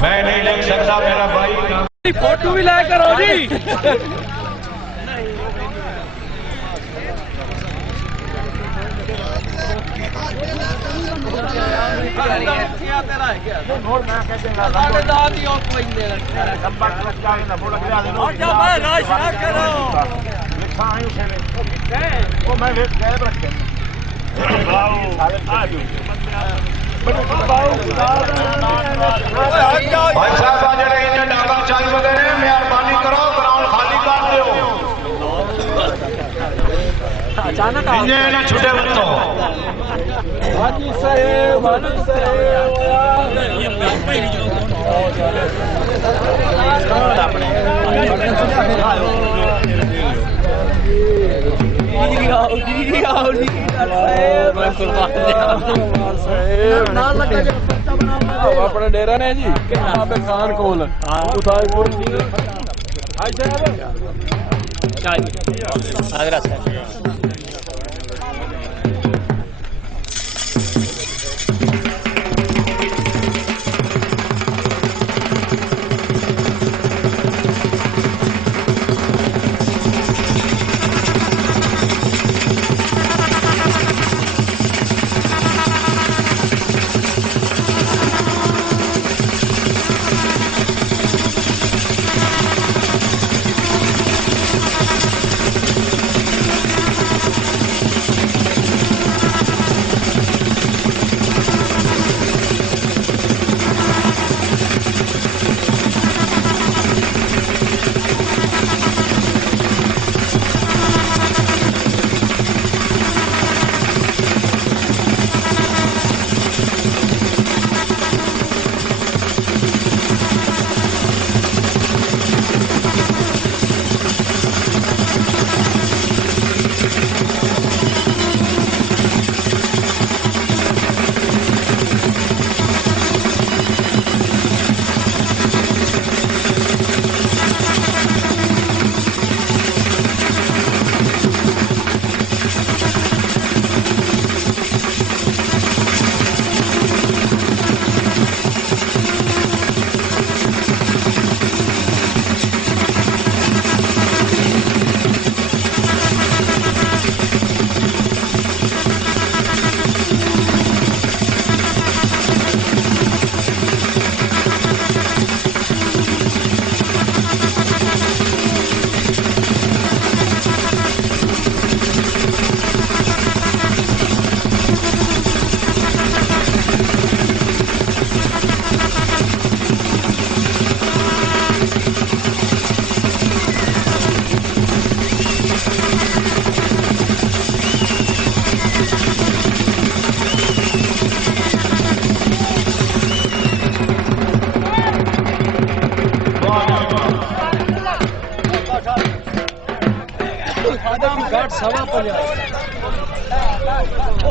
میں نہیں لکھ سکتا میرا بھائی فوٹو بھی لائے کرو جی بھائی صاحب آ جڑے انہیں ڈالا چاہی وغیرہ مہربانی کرو گراؤنڈ خالی کر دیو انہیں نہ چھوٹے بچوں حاجی صاحب حاجی اپنا ڈیرا نے جی خان کول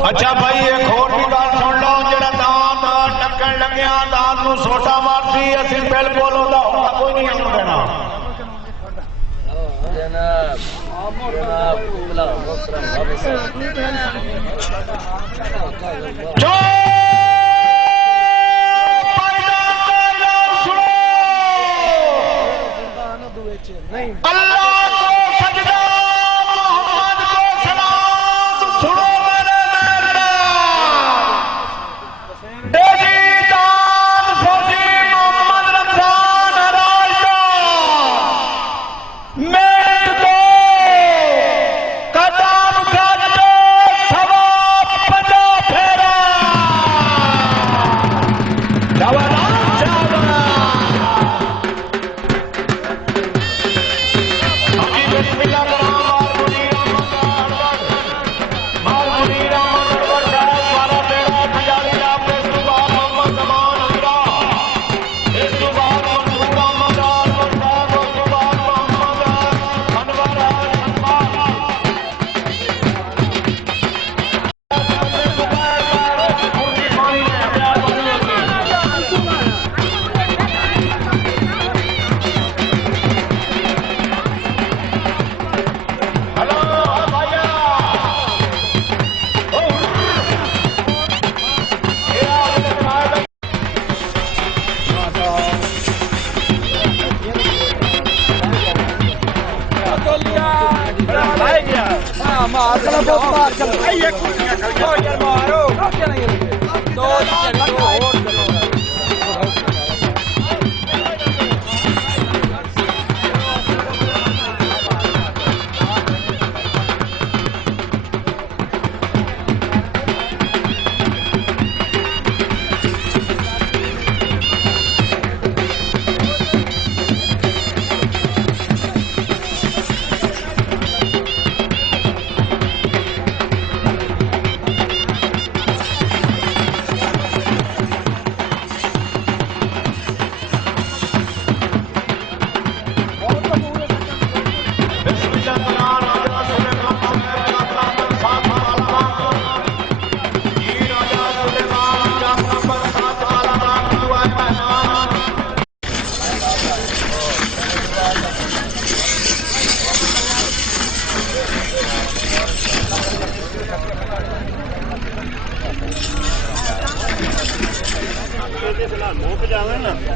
اچھا بھائی ایک اور بھی گل سن لو جڑا دان ڈکن لگیا دان نو سوٹا مارسی اسی بالکل ہوتا کوئی نہیں آن دینا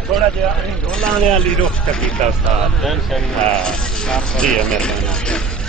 تھوڑا جہا ڈولان والی رخ کیتا استاد جی مہربانی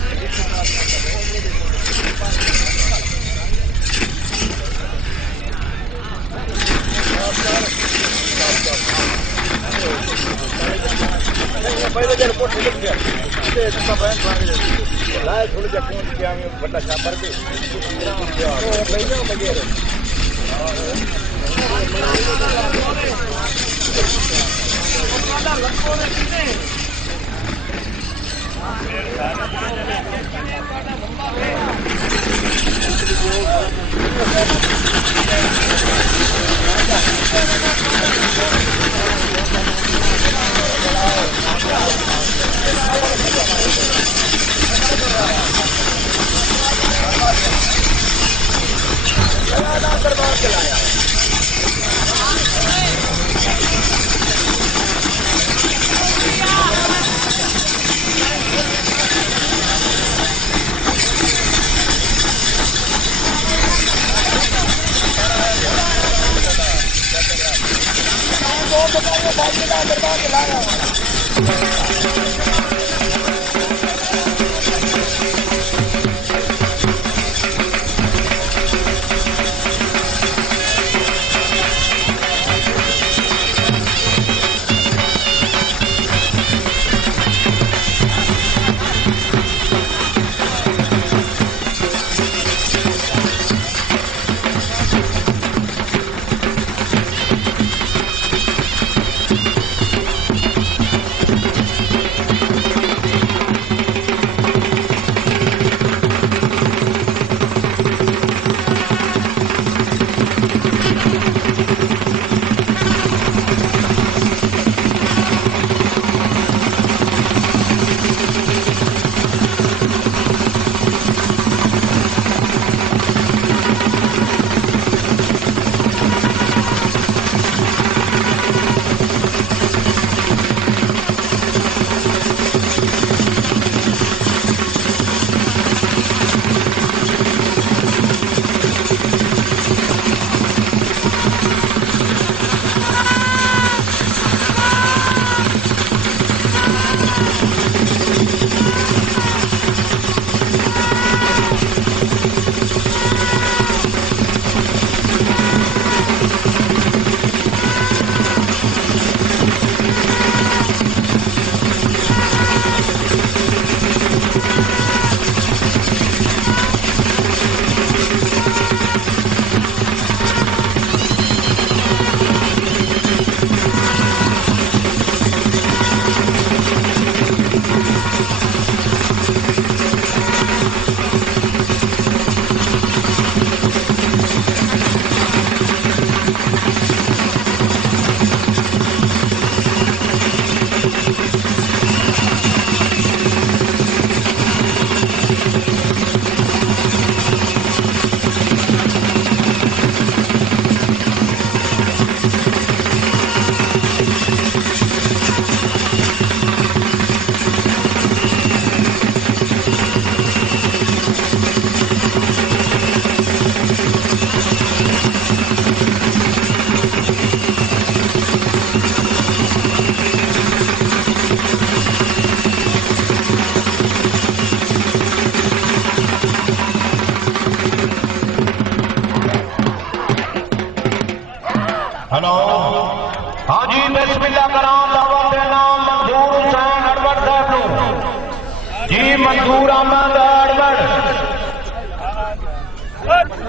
جی بسم اللہ کرام دعوت دینا منظور حسین اڑوڑ صاحب نو جی منظور احمد اڑوڑ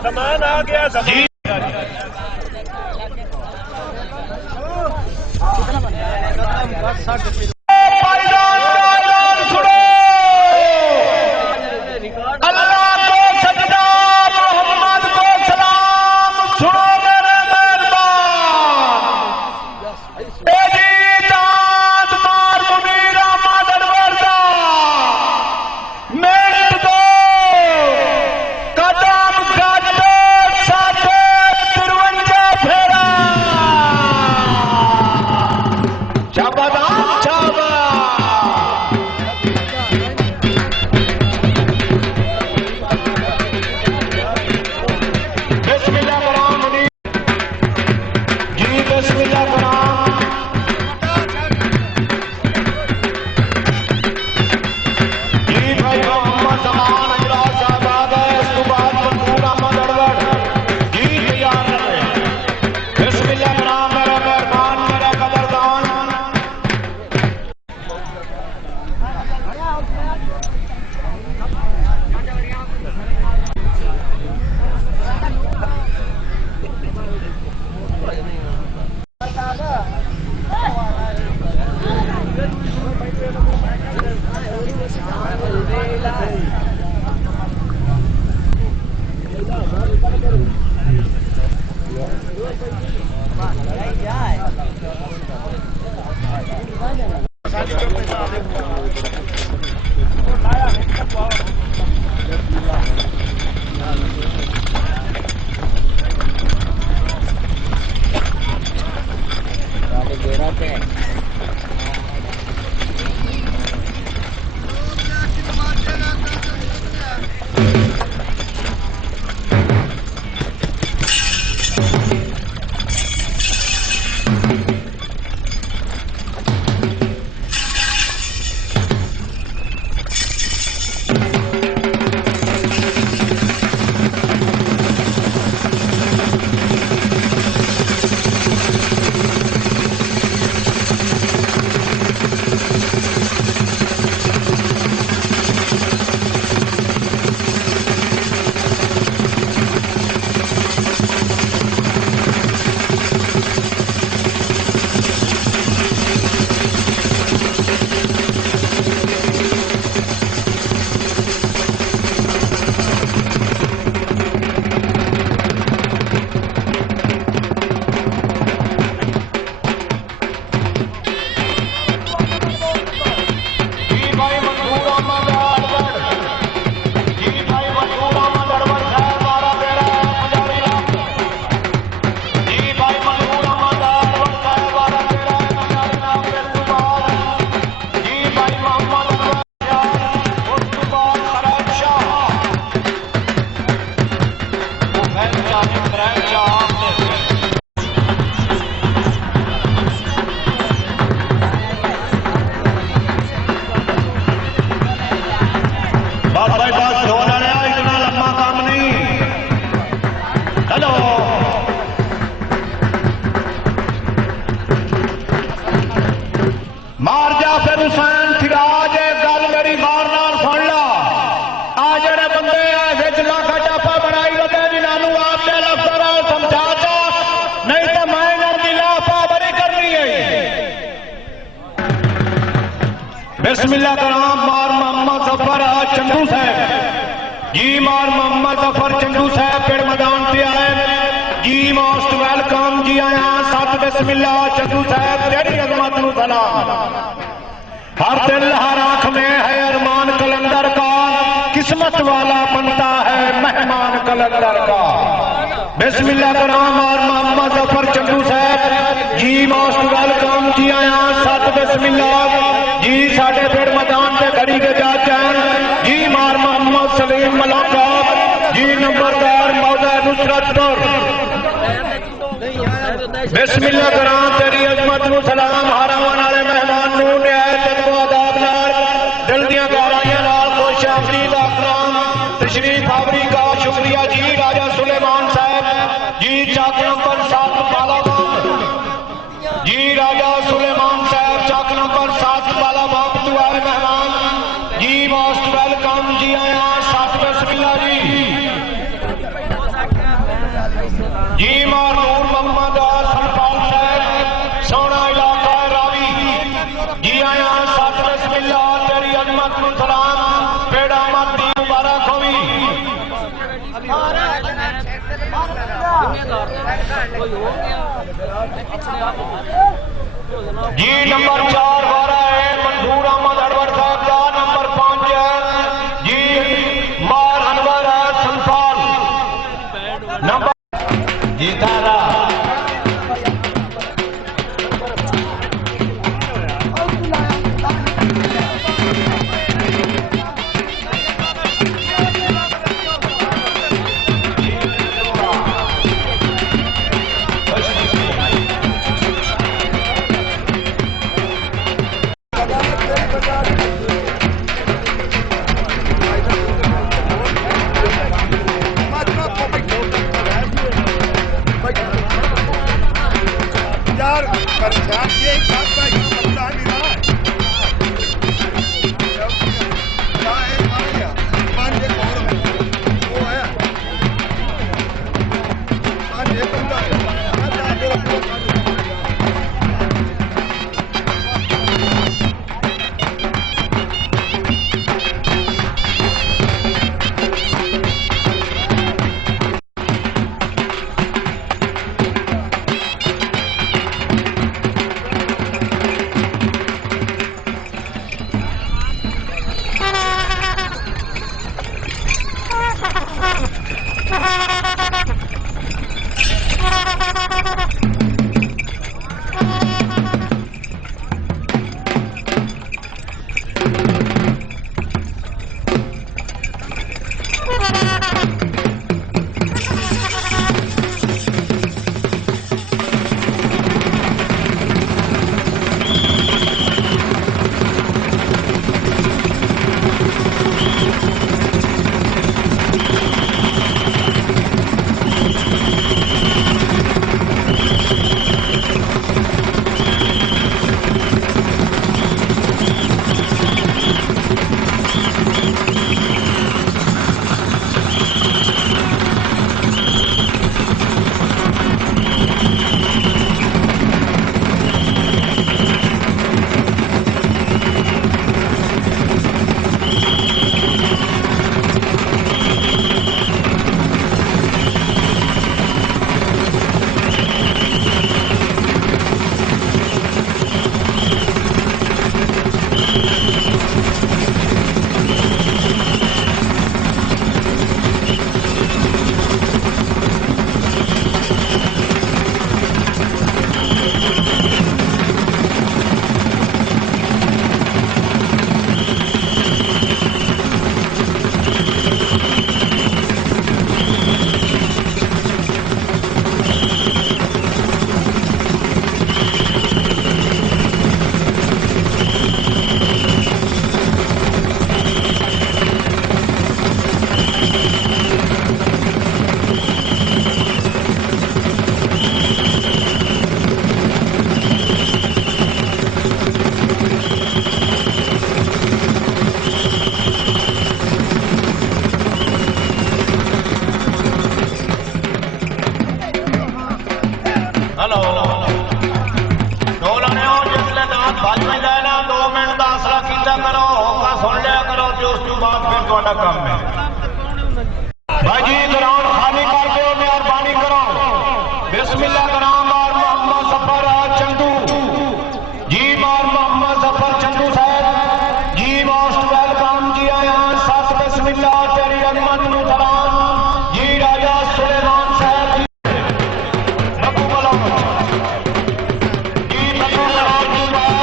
سامان آ گیا جی بسم اللہ کرام مار محمد ظفر چندو صاحب جی مار محمد ظفر چندو صاحب پیڑ میدان پہ آئے جی موسٹ ویلکم جی آیا ساتھ بسم اللہ چندو صاحب تیری عظمت نو سلام ہر دل ہر آنکھ میں ہے ارمان کلندر کا قسمت والا بنتا ہے مہمان کلندر کا بسم اللہ کرام مار محمد ظفر چندو صاحب جی موسٹ ویلکم جی آیا ساتھ بسم اللہ جی ساڑھے پیڑ میدان پہ گھڑی کے جاتے ہیں جی مار محمد سلیم ملانگا جی نمبردار موضع نصرت پر بسم اللہ کرام تیری عظمت نو سلام حرمان والے مہمان نو نہایت ادب و آداب نال دل دیاں گہرائیاں نال خوش آمدید اکرام تشریف آوری کا شکریہ جی راجہ سلیمان صاحب جی چاک نمبر 7 بالا جی راجہ सुलेमान साहब चक नंबर 7 वाला बाप दुआरे मेहमान जी मोस्ट वेलकम जी आया साथ बिस्मिल्लाह जी मार नूर मोहम्मद सरपाल साहब सोना इलाका रावी जी आया साथ बिस्मिल्लाह तेरी अजमत को सलाम पेड़ा मत दी मुबारक होवी जी नंबर 4 वाला है मंसूर अहमद अनवर साहब का नंबर 5 है जी मार अनवर है संसार नंबर जीता रहा काम है भाई जी ग्राउंड खाली कर दो मेहरबानी करो बिस्मिल्लाह कराम और मोहम्मद जफर चंदू जी मार मोहम्मद जफर चंदू साहब जी मोस्ट वेलकम जी आया साथ बिस्मिल्लाह तेरी अजमत नु सलाम जी राजा सुलेमान साहब नबू बलो जी नबू बलो जी बात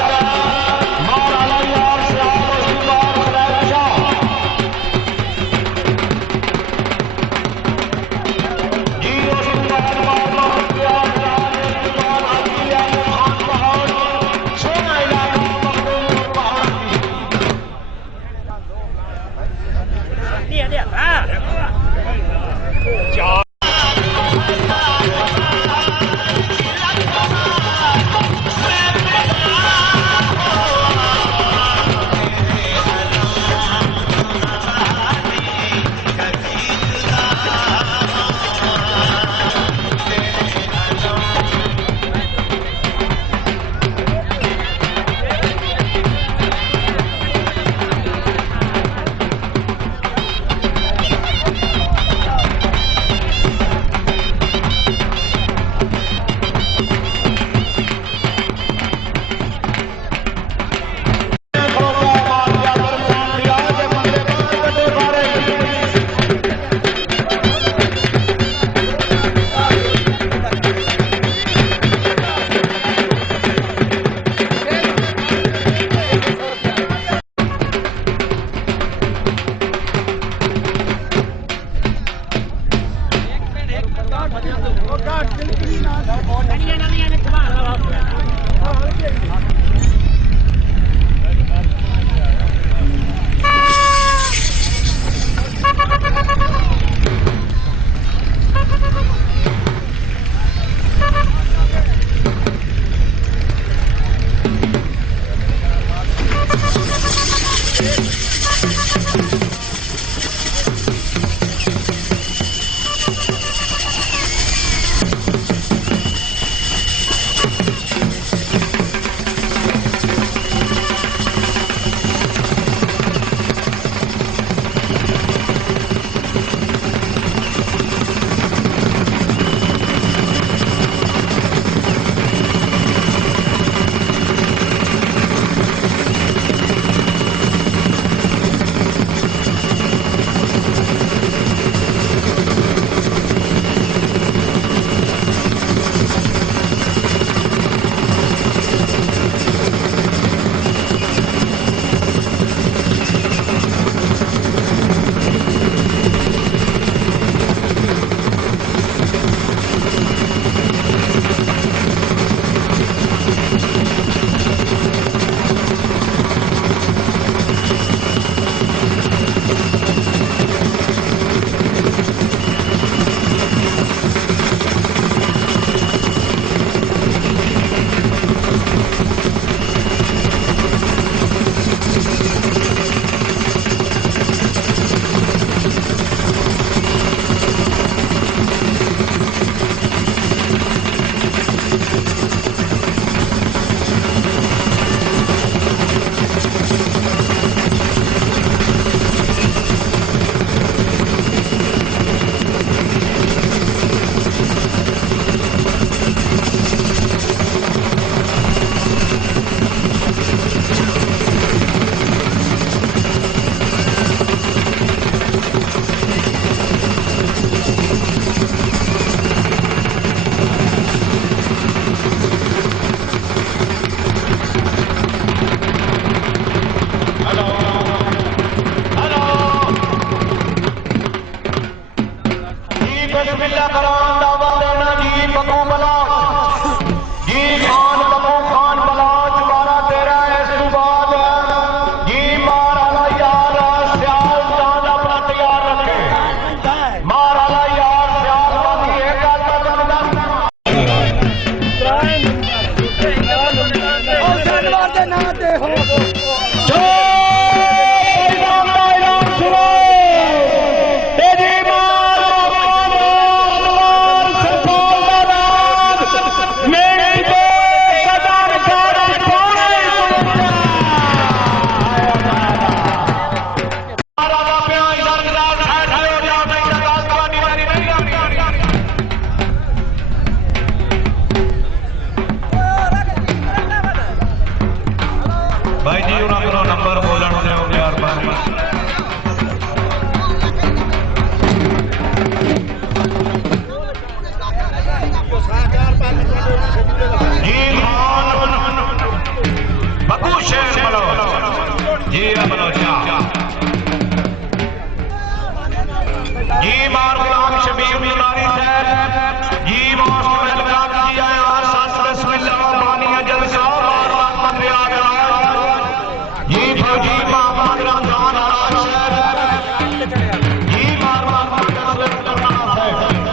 मार अली और शाह शाह जी उन्होंने को नंबर बोलन ने हो गया जी खान बकू शेर बलो जी बलोचा जी मार गुलाम शबीर मुनारी साहब जी मोस्ट वेलकम जी आया साथ बिस्मिल्लाह बानी जलसा मार मंदिर आ गया जी फौजी मोहम्मद रमजान आराज साहब जी मार मंदिर करना है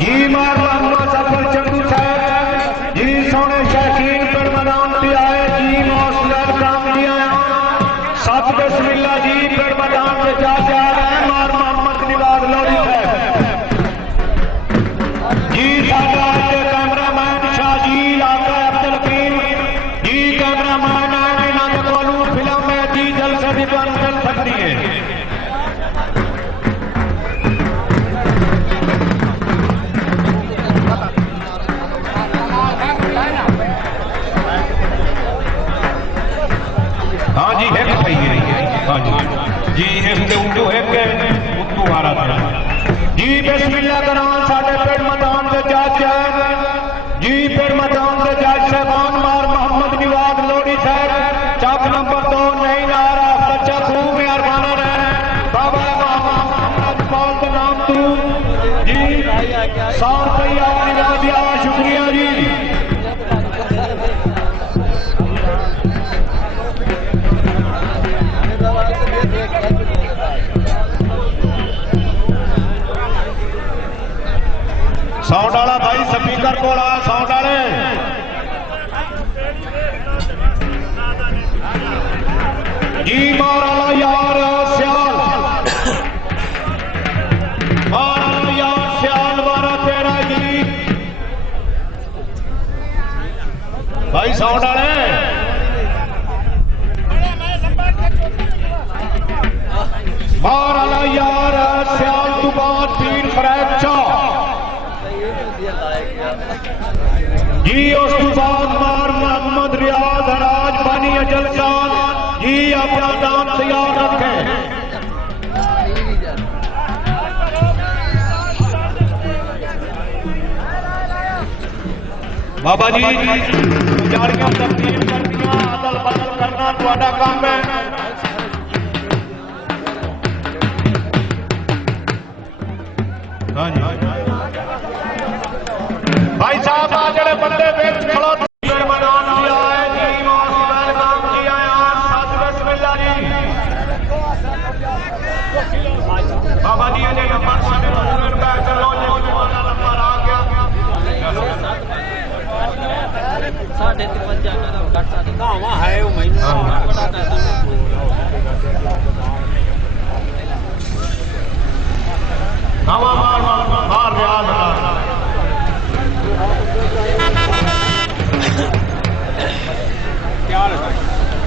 जी मार मोहम्मद जफर चंदू साहब जी सोने शौकीन पर मैदान पे आए जी मोस्ट वेलकम जी आया साथ बिस्मिल्लाह जी पर मैदान पे जा रहे हैं मार मोहम्मद निवाज लोधी साहब जी साडा कैमरामैन शाह जी लाका अब्दुल करीम जी कैमरामैन है इन्होंने कोलू फिल्म में जी जलसे भी बन चल सकती है हाँ जी एक सही है हाँ जी इसके उर्दू एक उर्दू आ रहा था जी बिस्मिल्लाह करान साढ़े पेड़ मैदान के जज जी पेड़ मैदान के जज साहबान मार मोहम्मद निवाज लोधी साहब चक नंबर 2 नहीं आ रहा बच्चा खूब मेहरबाना रहे बाबा मोहम्मद पाल के नाम तू जी 100 रुपया निवाज दिया शुक्रिया जी साउंड वाला भाई स्पीकर को आ साउंड वाले जी मारा यार सियाल मारा यार सियाल मारा तेरा जी भाई साउंड वाले मारा यार सियाल तू बाद पीर फ्रैक्चर जी उस बाद मार मोहम्मद रियाज हराज बानी जलसा جی اپنا دان تیار رکھیں. بابا جی جاڑیاں تقسیم کرنیاں عدل بدل کرنا تہاڈا کام ہے. بھائی صاحب آ جڑے بندے وچ کھڑو میدان دیا ہے جی موسٹ ویلکم جی آیا ساتھ بسم اللہ جی. بابا جی نے نمبر ساڈے پورے پہ چلو جی والا نمبر آ گیا. ساڈے 53 کا گھٹ سا دکھاوا ہے او مینوں بڑا کہتا ہوا مار مار مار ریاض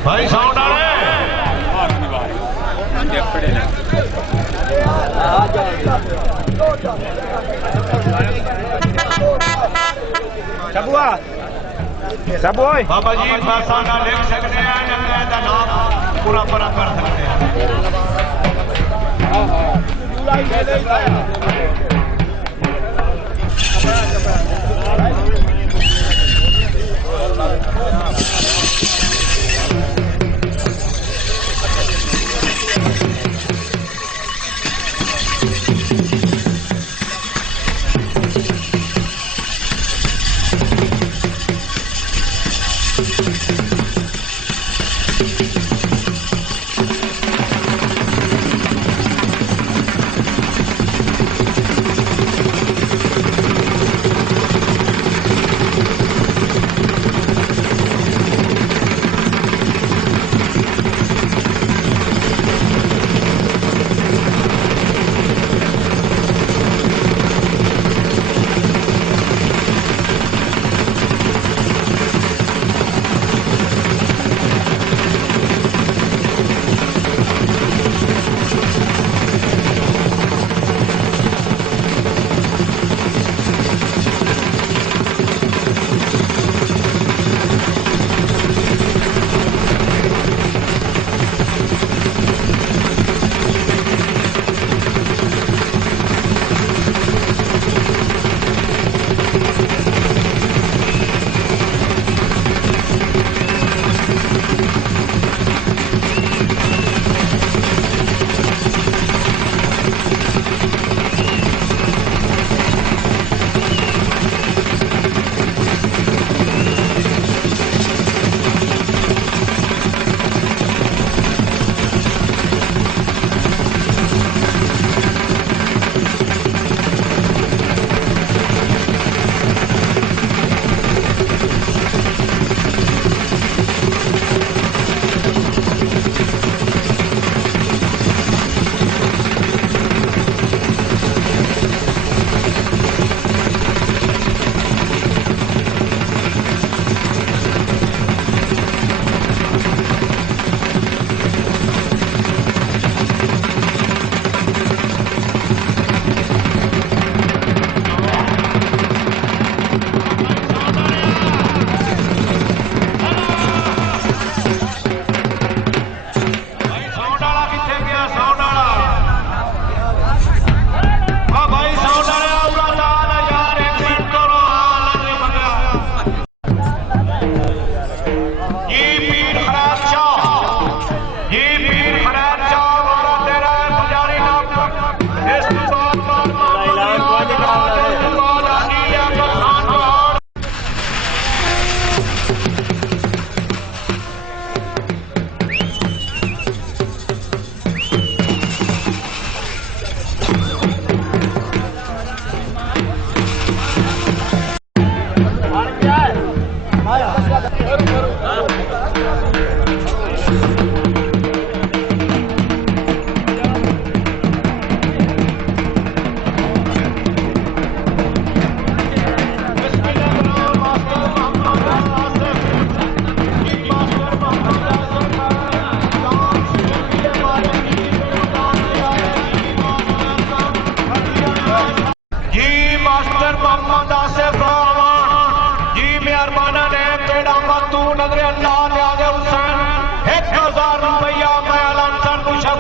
بھائی ساؤنڈ آ رہے ہیں. بابا جی پیسہ لکھ سکتے ہیں جنگل کا نام پورا پورا کر سکتے ہیں.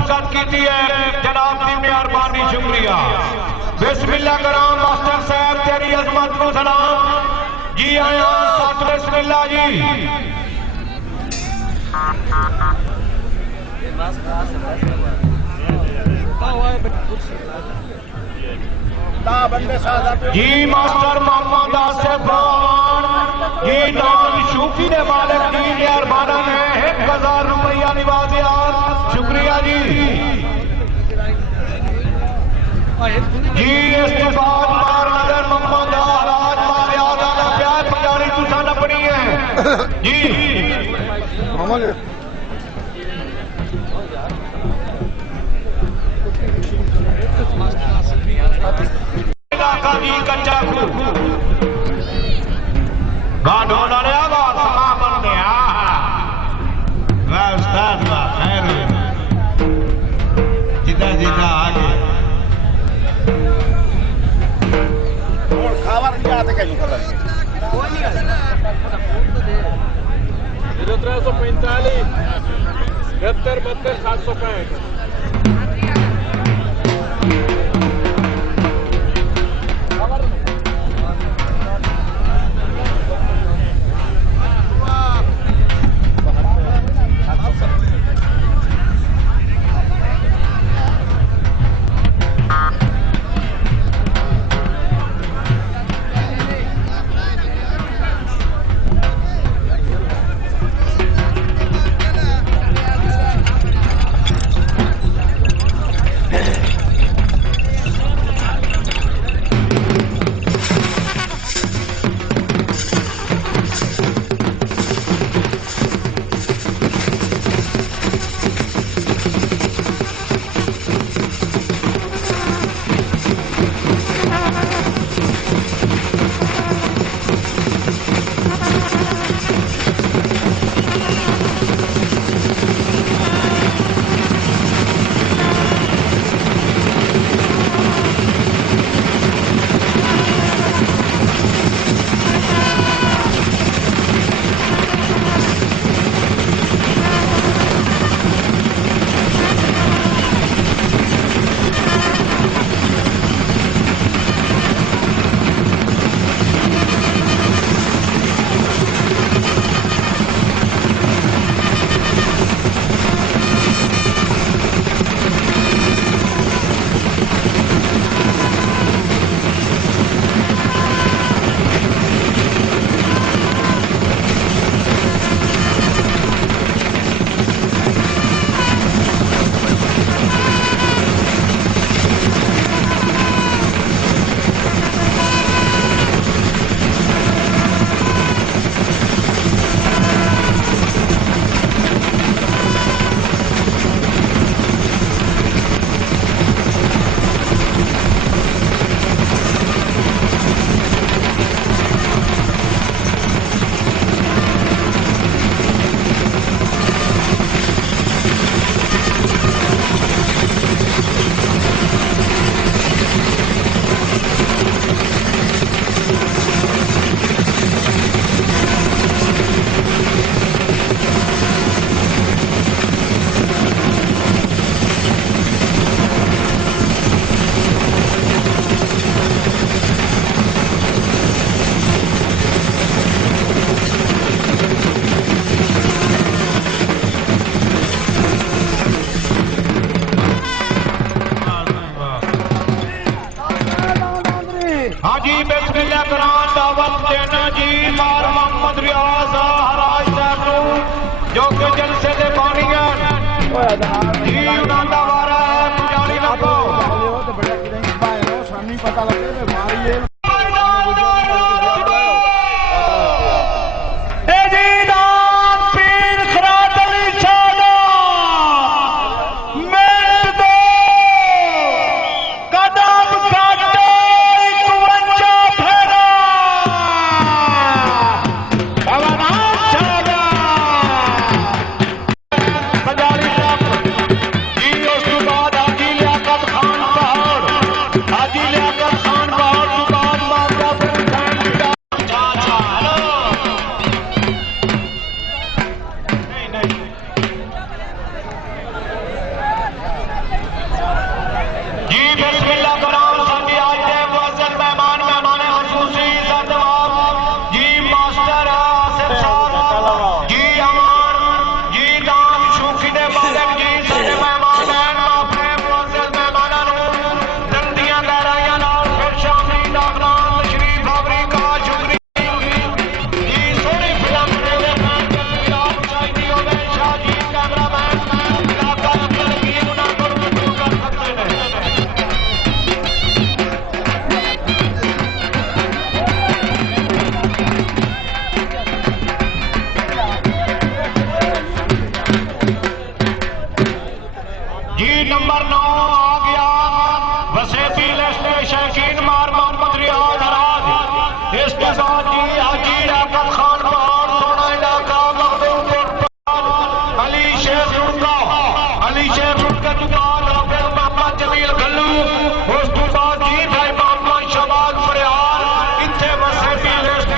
شرکت کی ہے جناب کی مہربانی شکریہ بسم اللہ کرام ماسٹر صاحب تیری عظمت کو سلام جی آیا ساتھ بسم اللہ جی جی ماسٹر محمد آصف خان جی نام شوفی نے مالک کی مہربانہ میں 1000 روپیہ نوازیات شکریہ جی جی اس کے بعد مار نظر محمد آراج مالیات آدھا پیار پجاری تُسا نپنی ہے جی علاقہ جی کچا کو گاڑھو نرے آگا سما بندے واہ استاد واہ خیر جدہ جدہ آگے اور کھاور نہیں آتے کہیں کر رہے ہیں کوئی نہیں آتے 345 72 765 حاجی لیاقت خان جی نمبر 9 آ گیا وسیفی لسٹ شیخین مار محمد ریاض حراج. اس کے بعد جی حاجی لیاقت خان پہاڑ سونا علاقہ مخدوم علی شیخ رنگا علی شیخ رنگا دکان حافظ محمد جمیل گلو. اس کے بعد جی بھائی محمد شباز فریال اتنے وسیفی لسٹ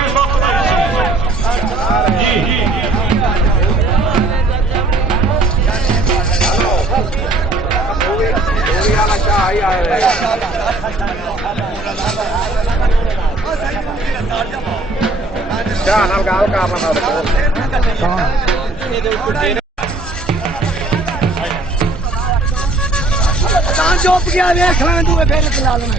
جی شاہ نال گال کا بنا چوپ گیا دیکھ لیں تو پھر چلا لینا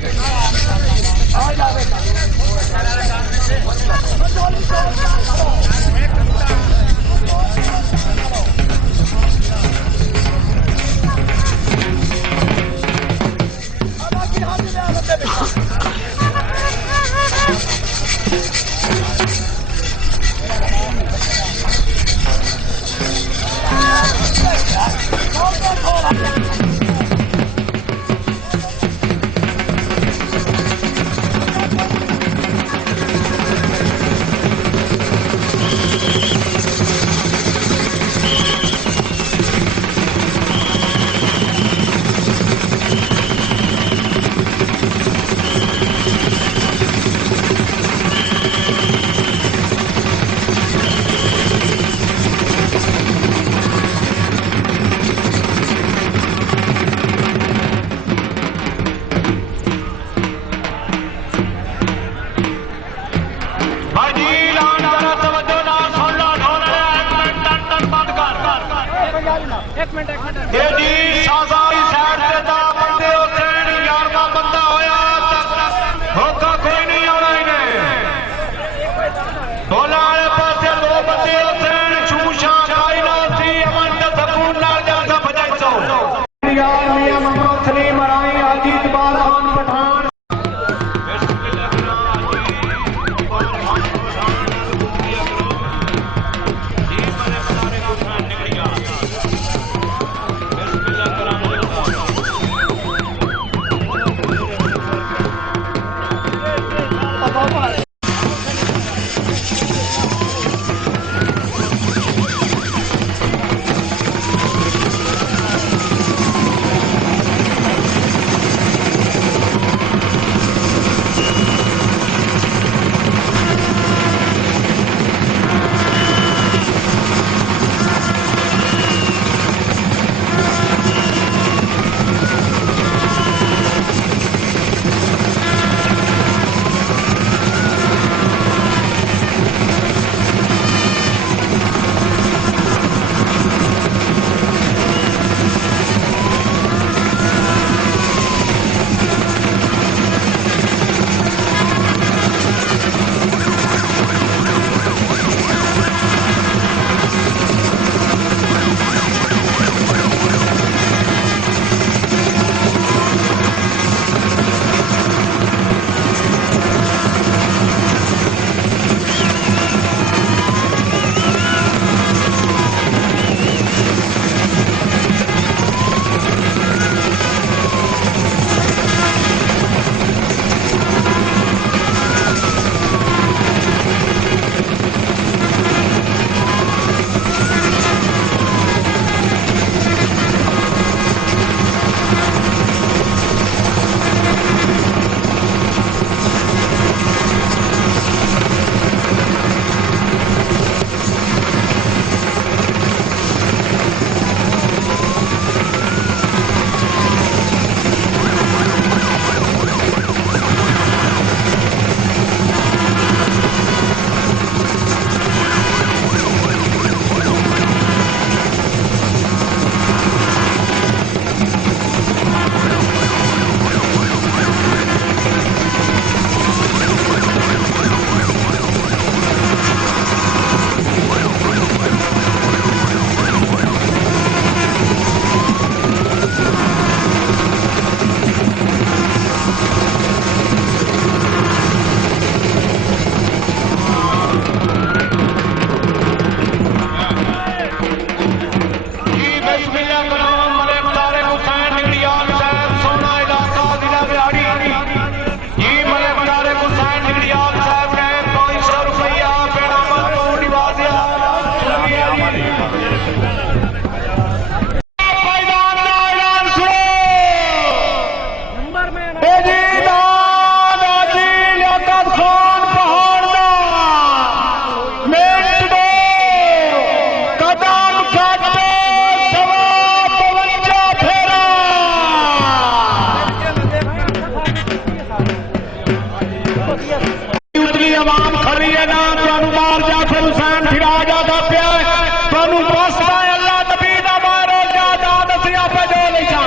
بیٹھا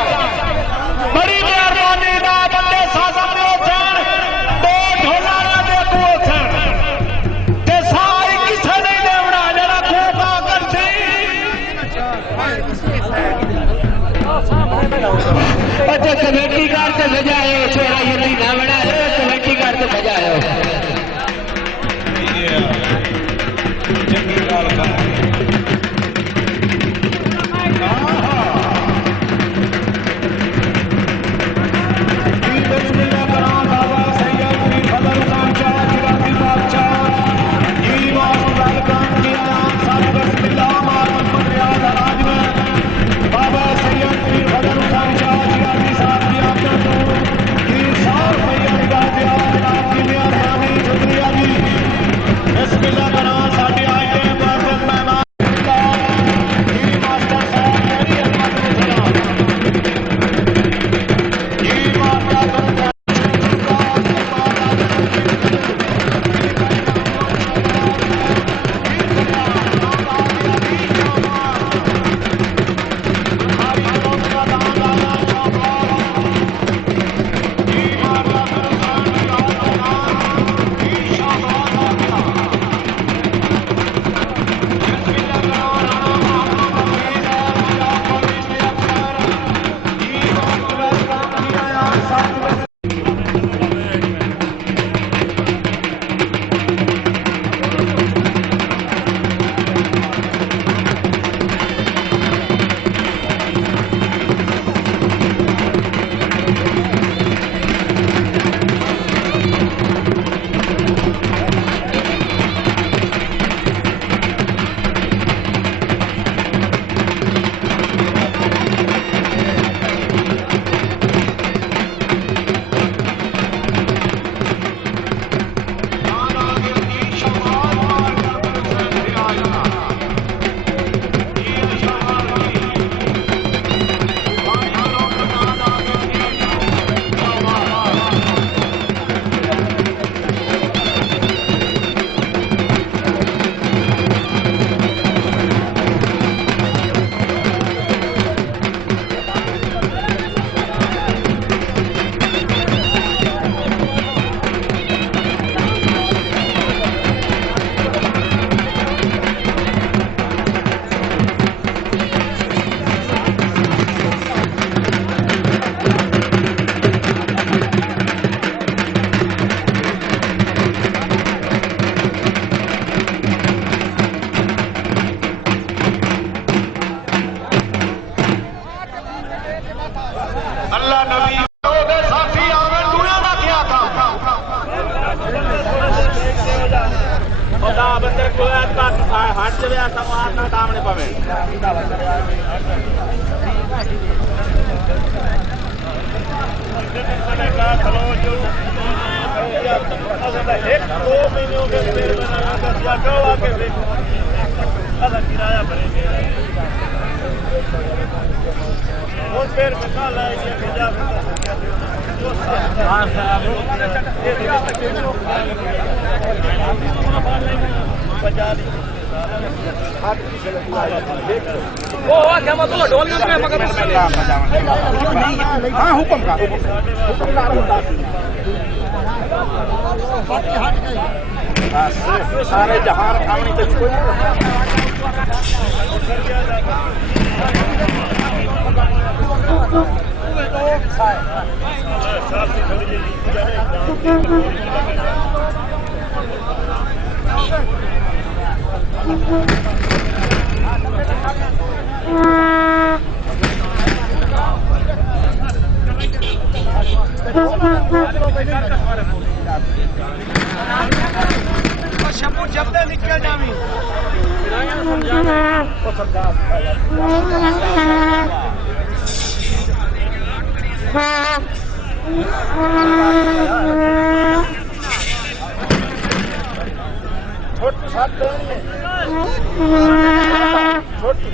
بڑی مہربانی دا بندے سازا دے اٹھن دو ڈھولاں دے کو اٹھن تے ساری کسے نہیں دیونا جڑا کو کا کر سی اچھا کمیٹی کار تے بجائے چھوڑا یہ نہ بنا کمیٹی کار تے بجائے چنگی گل کر سارے جہان کھاونی تے کوئی شمو جب دے نکل جاویں چھوٹی ساتھ چھوٹی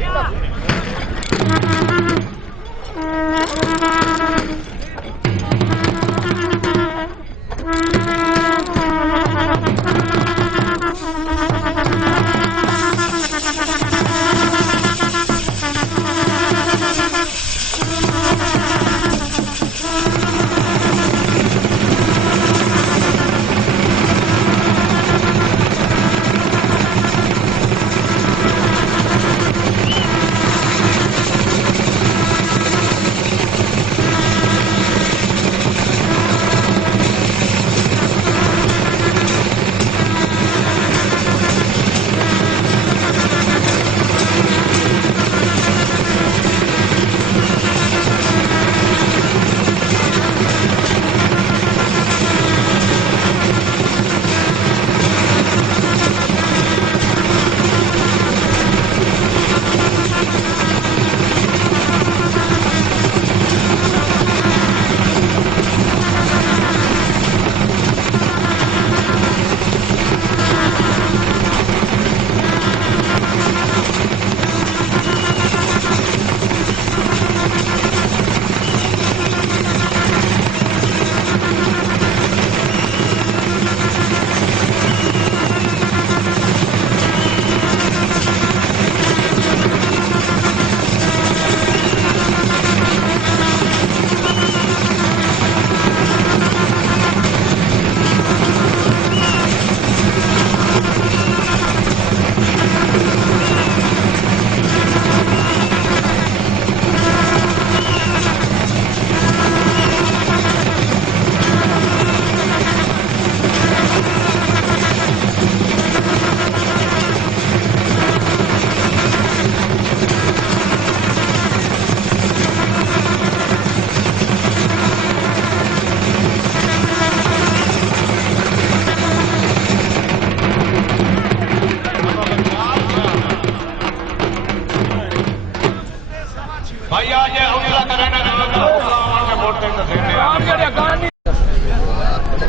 ये हौसला करें ना के वोट देते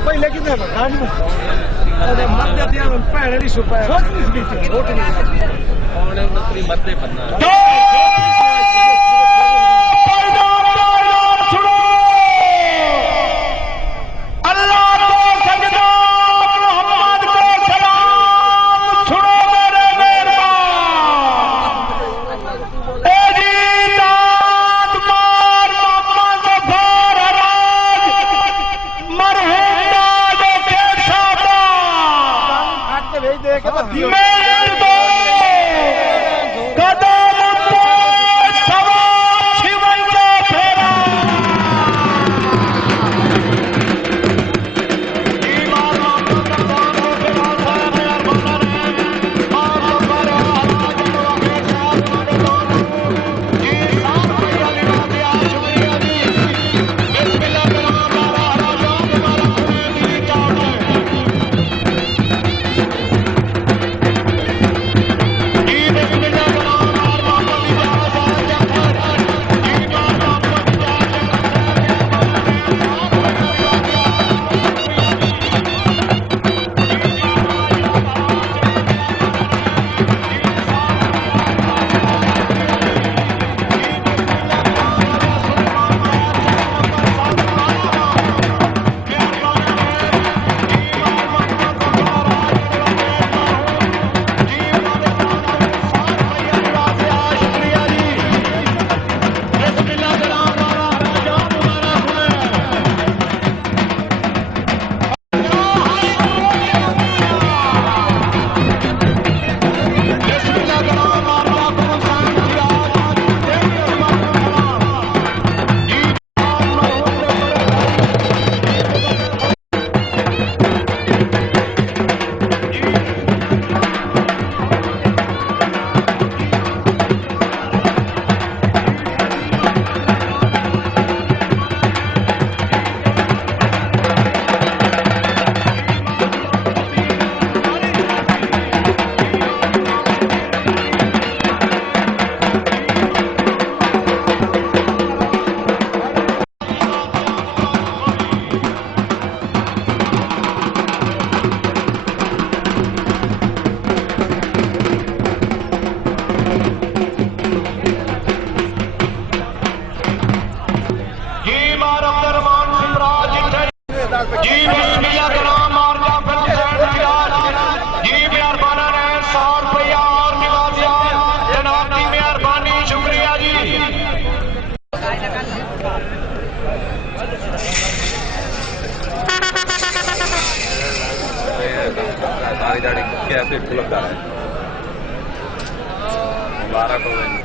भाई लेकिन मत दिया भैन नहीं छुपाया वोट नहीं ਉਹਨੇ ਨੌਕਰੀ ਮੱਤੇ ਬੰਨਾ कैसे खुलता है मुबारक हो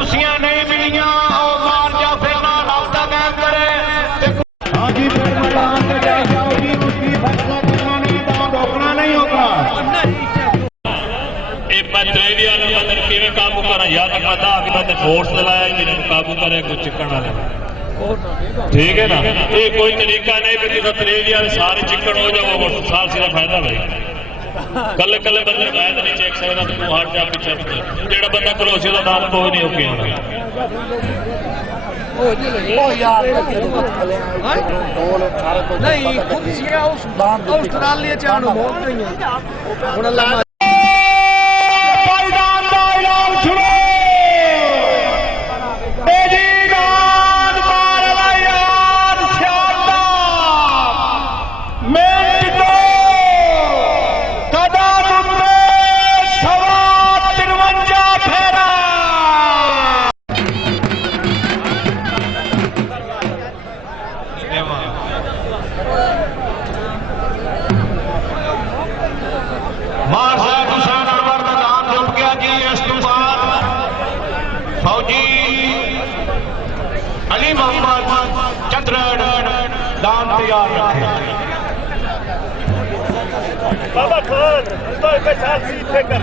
कुर्सियां नहीं मिलियां और मार जा फिरना रास्ता कायम करे हाँ जी फिर मैदान में जा जाओ जी उसकी फैसला करना नहीं दाम रोकना नहीं होगा किवें काबू करा या तो पता कि मैं फोर्स चलाया जिन्हें काबू करे कुछ चिकन वाले ठीक है ना ये कोई तरीका नहीं कि किसी तरीके वाले सारे चिकन हो जाओ वो साल सीधा फायदा भाई कल कल बंदे गायद नहीं चेक सकता तू हट जा पीछे जेड़ा बंदा करोसी का नाम कोई नहीं ओके नहीं ऑस्ट्रेलिया चाणू बहुत नहीं है पायदान का ऐलान सुनो बेजीगान मारवायान श्यादा मेंटो कदानुते सवा 53 फेरा मार साहब हुसैन अनवर मैदान जुट गया जी इस तो बाद फौजी अली मोहम्मद चंद्रन दान तैयार रखे बाबा खान तो एक साल सीट पे कर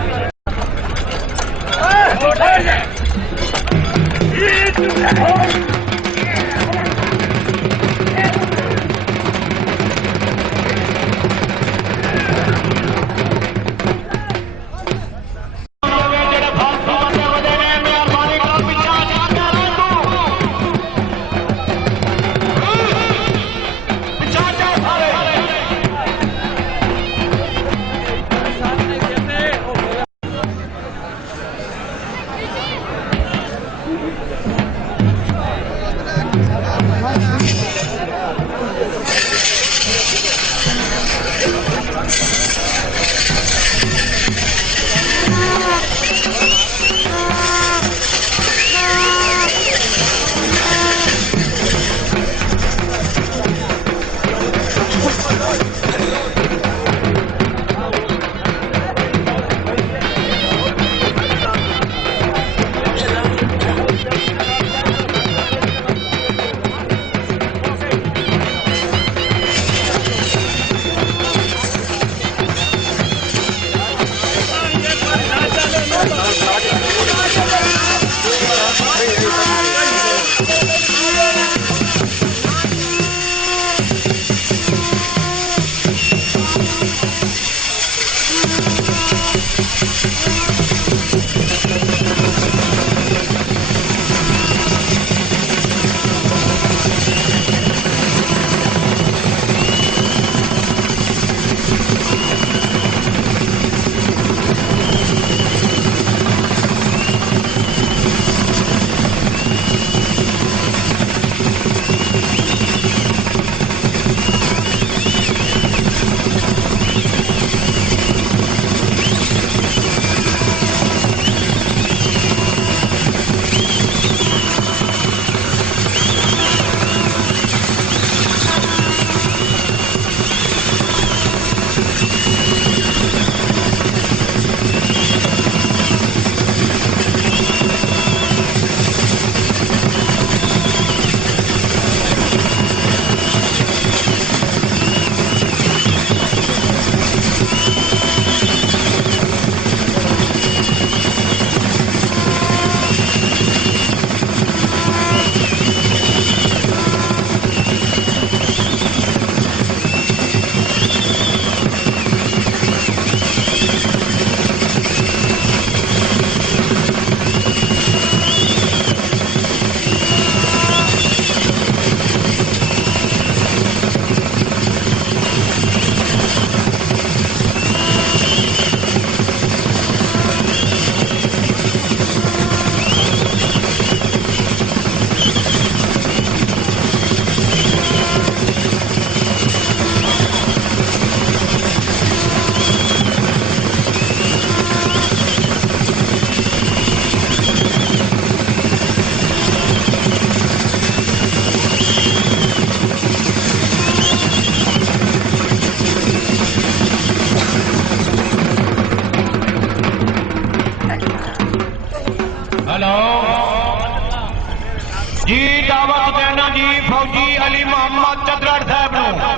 जी दावत देना जी फौजी अली मोहम्मद चदराड़ साहब नूं।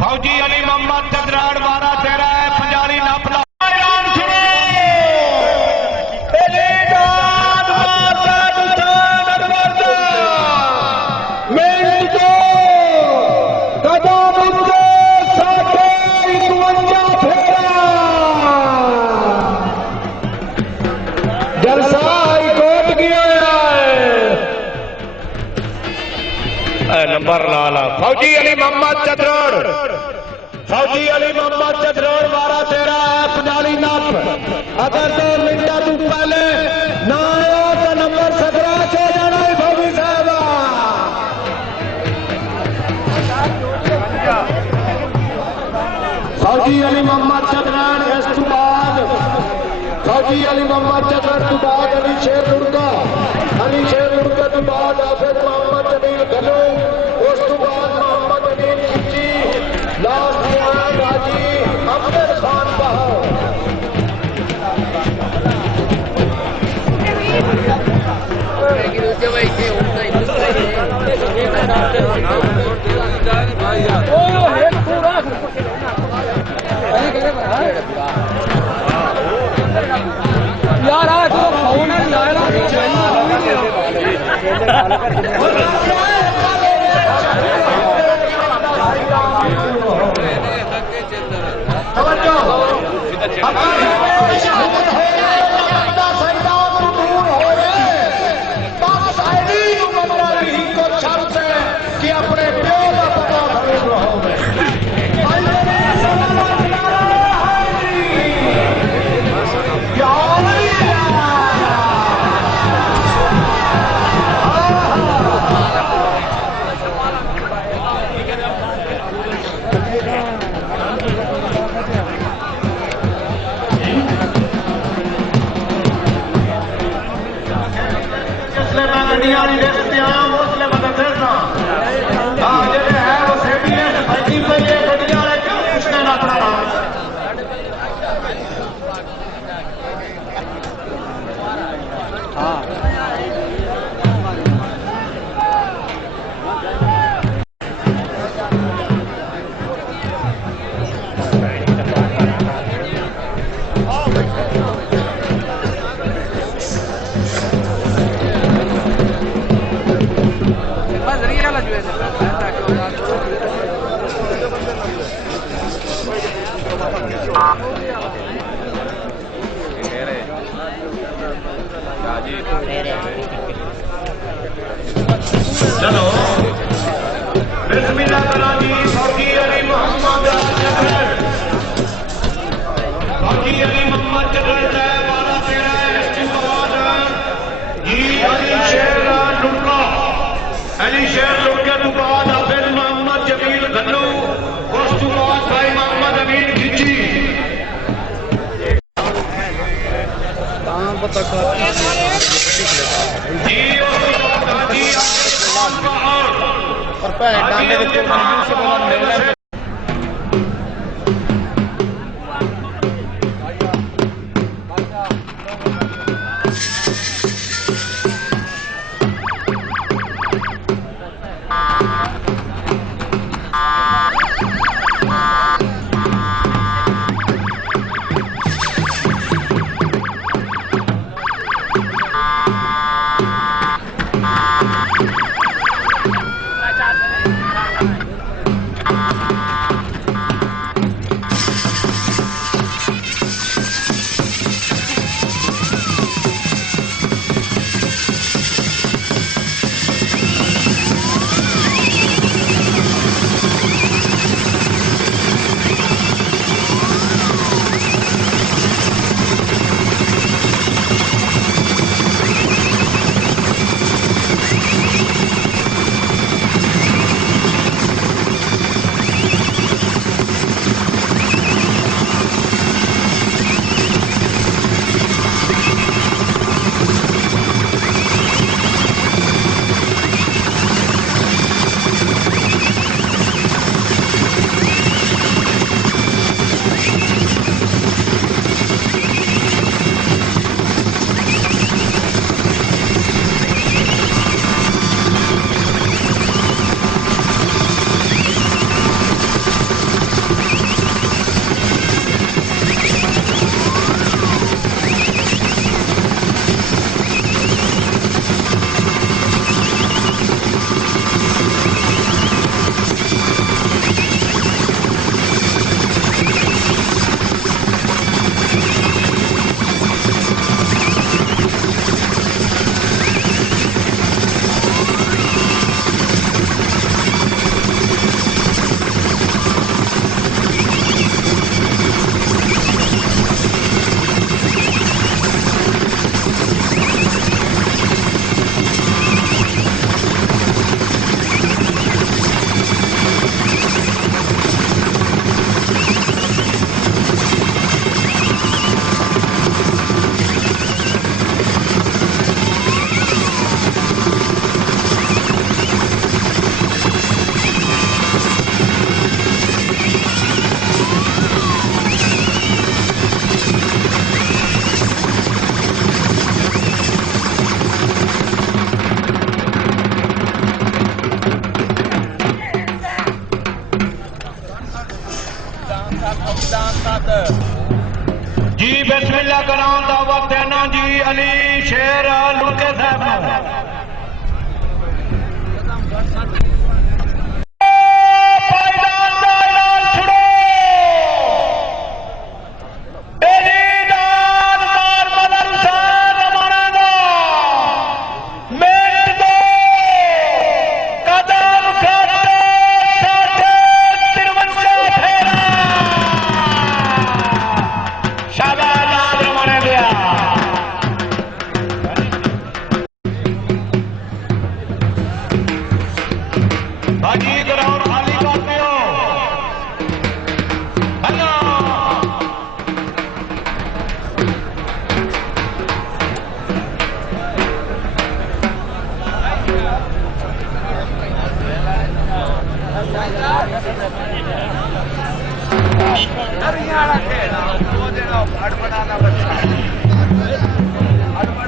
फौजी अली मोहम्मद चदराड़ 12-13 है पंजाली नपला नंबर लाला फौजी अली मोहम्मद चदराड़। फौजी अली मोहम्मद चदराड़ 12-13 है पंजाली नप। अगर 2 मिनटा तू पहले ना आया तो नंबर 17 से जाना है फौजी साहब। फौजी अली मोहम्मद चदराड़ इस तो बाद फौजी अली मोहम्मद चदराड़ तो बाद अली शेर लुड़का तो बाद हाफिज मोहम्मद जमील घनो उस तो बाद मोहम्मद अमीन खिची लास्ट राजी अफजल खान बहाओ। यार आज तो फोन है चलो बिस्मिल्लाह करा जी। फौजी अली मोहम्मद फौजी अली मोहम्मद चदराड़ 12-13 इसकी आवाज जी अली शेर लुड़का तो बाद हाफिज मोहम्मद जमील घनो उस तो बाद भाई मोहम्मद अमीन खिची जी और डांडे के से बोला علی شیر لڑکے صاحب نو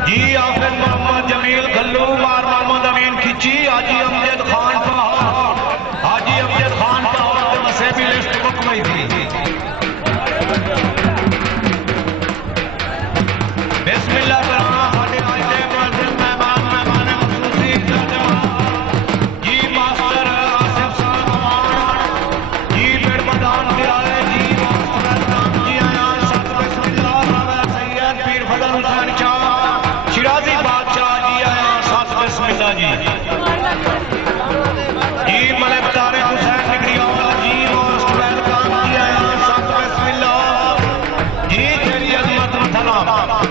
جی آفر محمد جمیل گھلو مار محمد امین کھچی حاجی امجد خان پہاڑ حاجی امجد خان پہاڑ مسے بھی لسٹ بک ہوئی تھی بسم اللہ کرنا حاجی آئیے معزز مہمان خصوصی جی ماسٹر آصف صاحب امان جی پیڑ مدان دیالے جی ماسٹر نام جی آیا شخص بسم اللہ حضرت سید پیر فضل حسین شاہ شیرازی بادشاہ جی آیا ساتھ بسم اللہ جی ملک طارق حسین نگریال جی موسٹ ویلکم جی آیا ساتھ بسم اللہ جی تیری عظمت سلام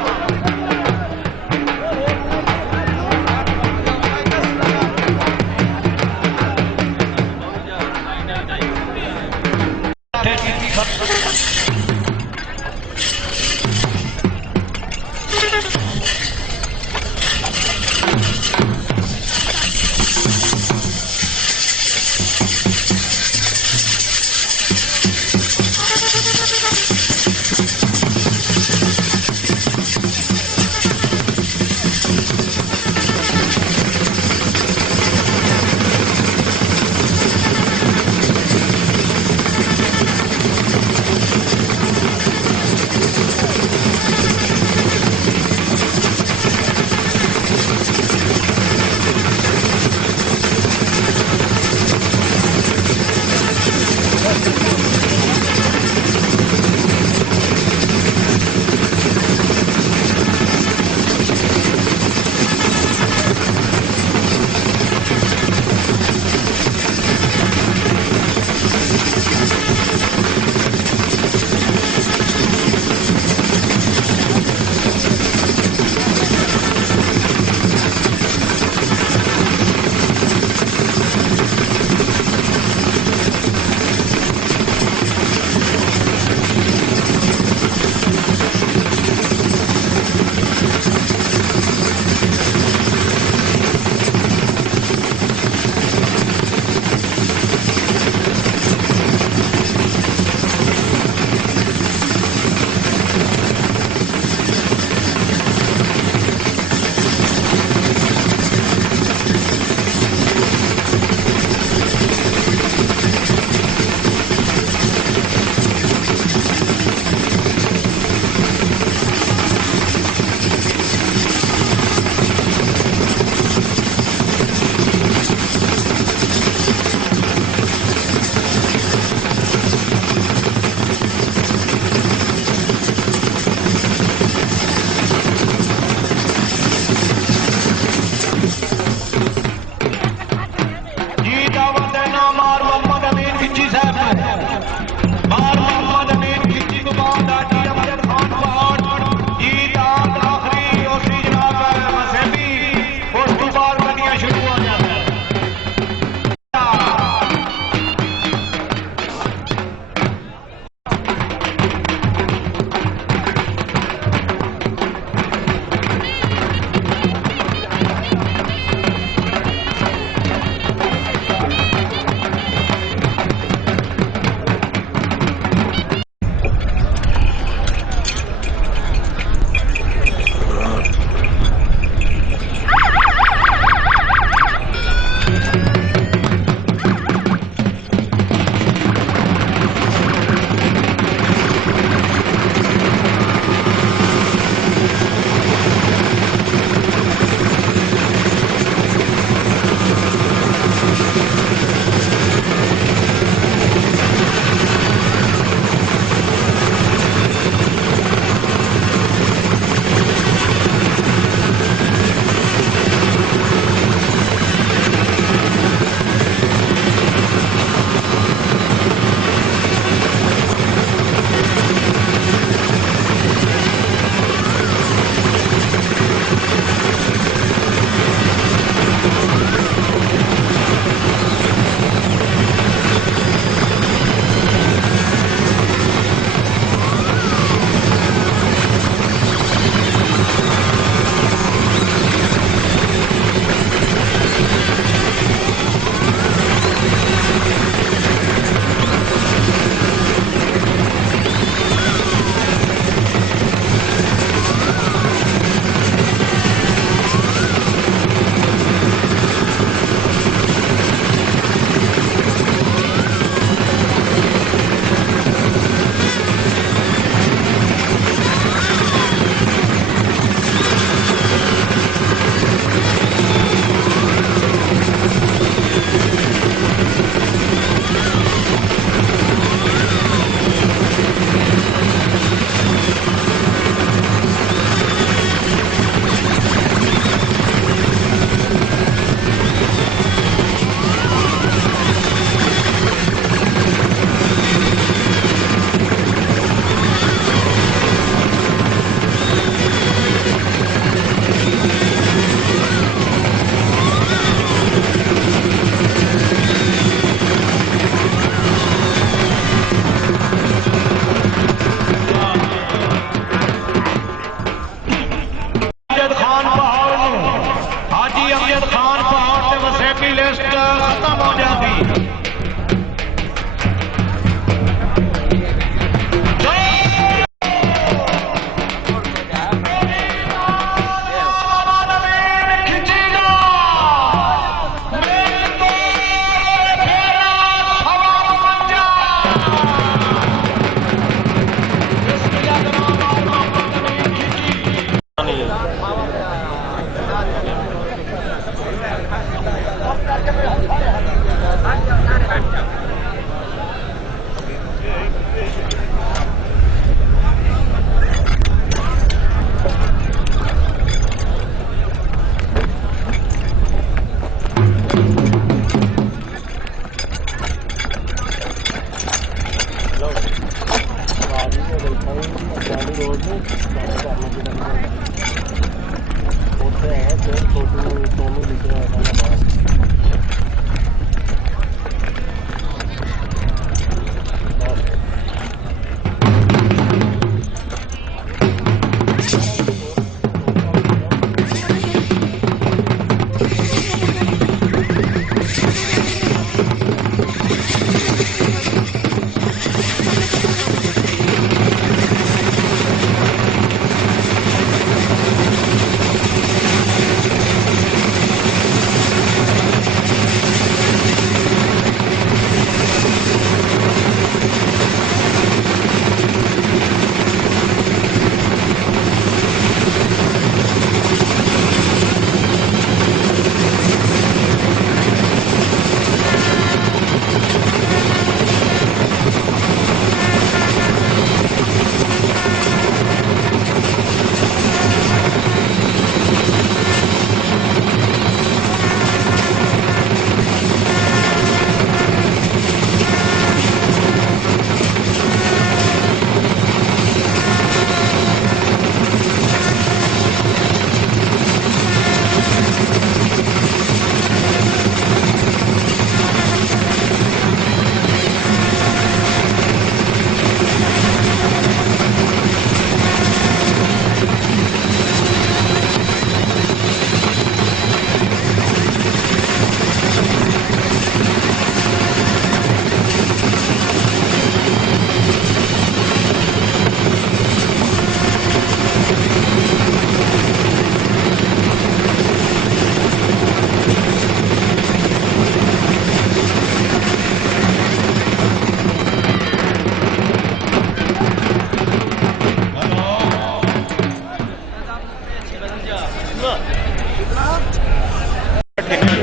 سیکنڈ